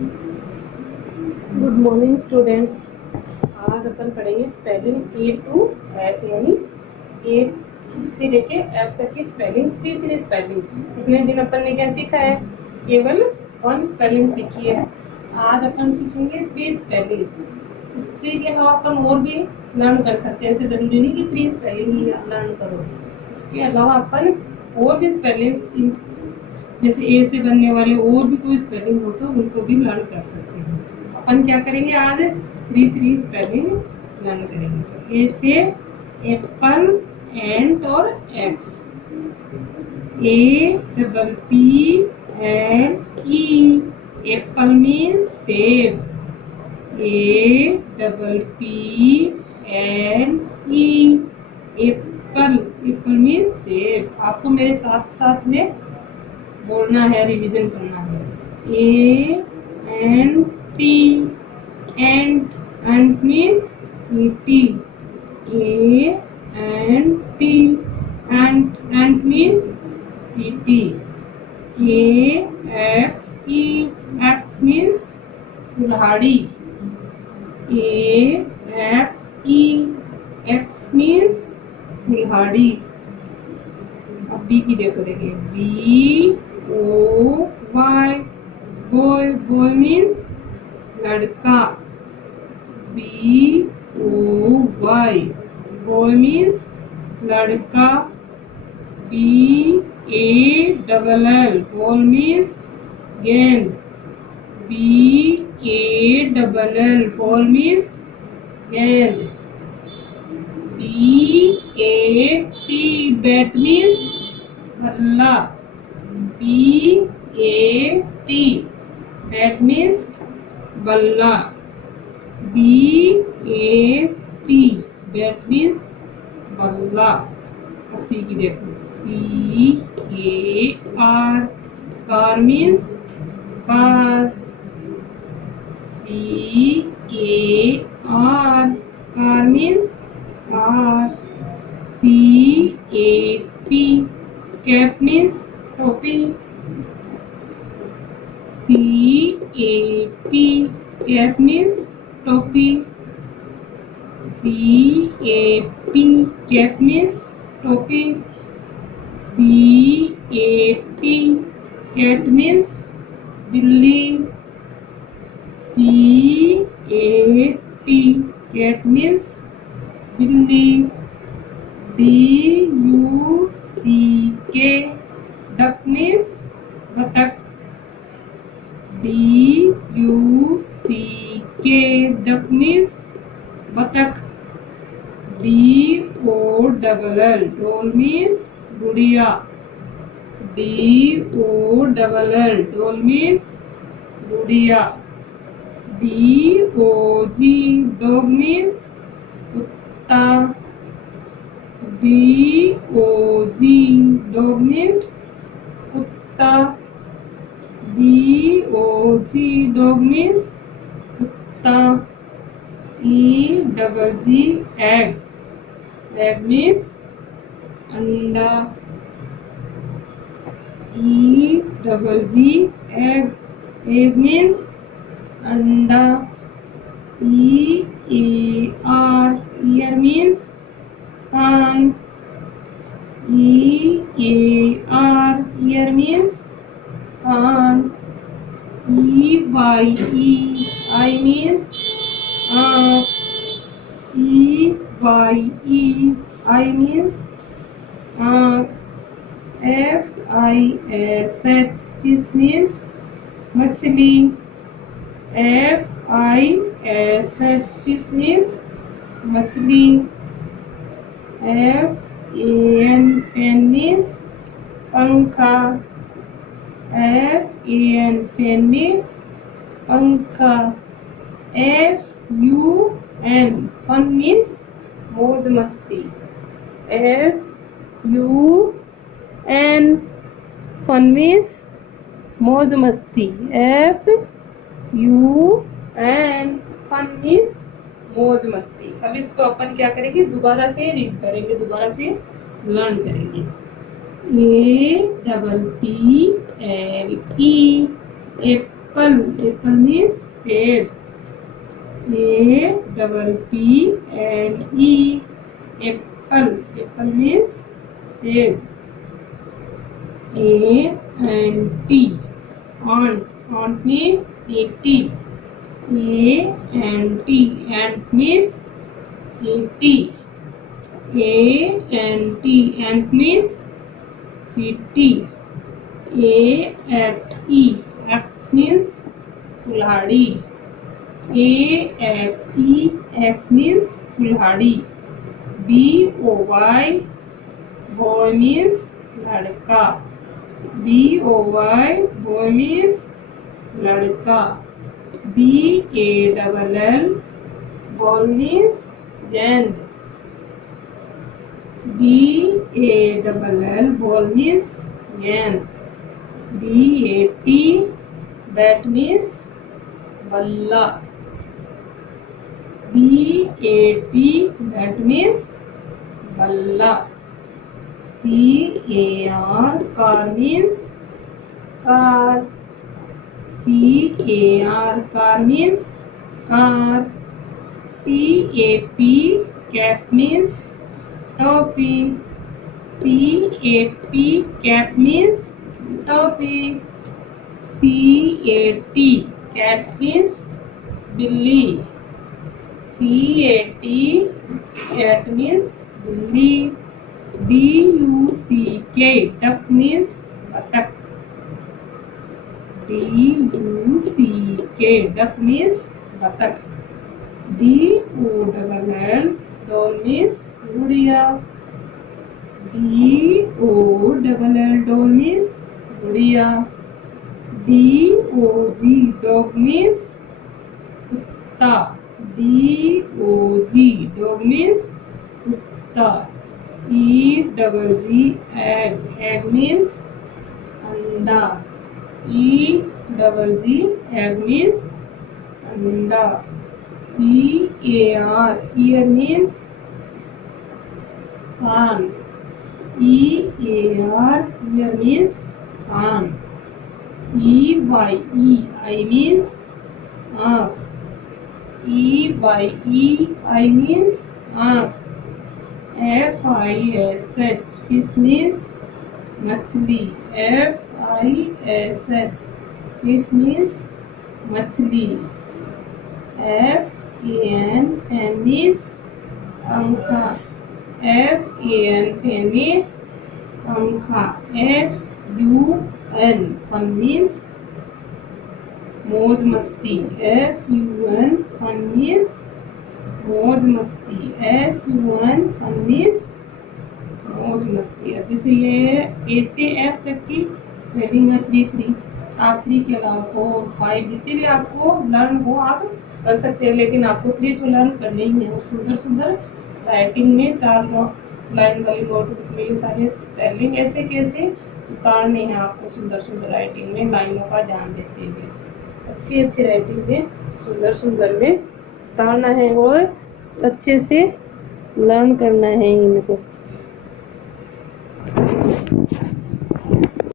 Good morning students. आज अपन पढ़ेंगे spelling A to F, यानी ए से लेके एफ तक की स्पेलिंग, थ्री स्पेलिंग। इतने दिन अपन ने क्या सीखा है? केवल 1 स्पेलिंग सीखी है। आज अपन सीखेंगे 3 स्पेलिंग। 3 के अलावा अपन और भी लर्न कर सकते हैं, ऐसे जरूरी नहीं कि 3 स्पेलिंग ही लर्न करो। इसके अलावा अपन और भी स्पेलिंग, जैसे ए से बनने वाले और भी कोई स्पेलिंग हो तो उनको भी लर्न कर सकते हैं। अपन क्या करेंगे आज? 3 स्पेलिंग लर्न करेंगे। ए से एप्पल, एंट और axe. A double P L E, apple means सेब। A double P L E, apple, apple means सेब। आपको मेरे साथ साथ में बोलना है, रिवीजन करना है। A N T, ant, ant means चींटी। A N T, ant, ant means चींटी। A X E, axe means कुल्हाड़ी। A X E, axe means कुल्हाड़ी। अब बी की देखिए, B O Y, boy, boy means लड़का। B O Y, boy means लड़का। B A double L, ball means गेंद। B A double L, ball means गेंद। B A T, bat means बल्ला। B A T, bat means बल्ला। B A T, bat means बल्ला। और C की देखो, C A R, car means car. C A R, car means car. C A P, cap means टोपी। C A P, cap means टोपी। C A P, cap means टोपी। C A T, cat means बिल्ली। C A T, cat means बिल्ली। D U C K, duck means बतख। D U C K, duck means बतख। D O double L, doll means गुड़िया। D O double L, doll means गुड़िया। D O G, dog means कुत्ता। D O G, dog means कुत्ता। D O G, dog means कुत्ता। E double G, egg, egg means अंडा। E double G, egg, egg means अंडा। E A R, ear means कान। E A R, ear means कान। E Y E, eye means आँख। E Y E, eye means आँख। F I S H, fish means मछली। F I S H, fish means मछली। F A N, fan means पंखा। F A N, fan means पंखा। F U N, fun means मौज मस्ती। F U N, fun means मौज मस्ती। F U N, fun means मौज मस्ती। अब इसको अपन क्या करेंगे? दोबारा से रीड करेंगे, दोबारा से लर्न करेंगे। ए double P L E, apple, apple means पेड़, APPLE, एप्पल, एप्पल मीन्स सेब, ANT, aunt, aunt means चींटी, ANT, ant means चींटी, ANT, ant means चींटी, AXE, X means कुल्हाड़ी, AXE, X means कुल्हाड़ी, BOY, boy means लड़का, BOY, boy means लड़का, BALL, ball means गेंद, BALL, ball means गेंद, BAT, bat means बल्ला, BAT, bat means बल्ला, CAR, car means car, CAR, car means car, CAP, cap means टोपी, CAP, cap means टोपी, CAT, cat means बिल्ली, CAT, cat means बिल्ली, DUCK, duck means बतख, DUCK, duck means बतख, DOLL, doll means गुड़िया, DOLL, doll means गुड़िया, DOG, dog means कुत्ता, DOG, dog means कुत्ता, EGG, egg, egg means अंडा, EGG, egg means अंडा, EAR, ear means कान, EAR, ear means कान, EYE, eye means आँख, EYE, eye means आँख, FISH, fish means मछली, FISH, fish means मछली, FAN, fan means पंखा, FAN, fan means पंखा, FUN, fun means मौज मस्ती, FUN, fun means मौज मस्ती, FUN, fun means मौज मस्ती। अब जैसे ये A से F तक की स्पेलिंग है 3 आप 3 के अलावा 4 5 जितने भी आपको लर्न हो आप कर सकते हैं, लेकिन आपको 3 तो लर्न करने ही है। और सुंदर सुंदर राइटिंग में 4 लाइन वाली नोटबुक में ये सारे स्पेलिंग ऐसे कैसे उतारने हैं आपको सुंदर सुंदर राइटिंग में, लाइनों का ध्यान देते हुए अच्छी अच्छी राइटिंग में सुंदर सुंदर में उतारना है और अच्छे से लर्न करना है इनको।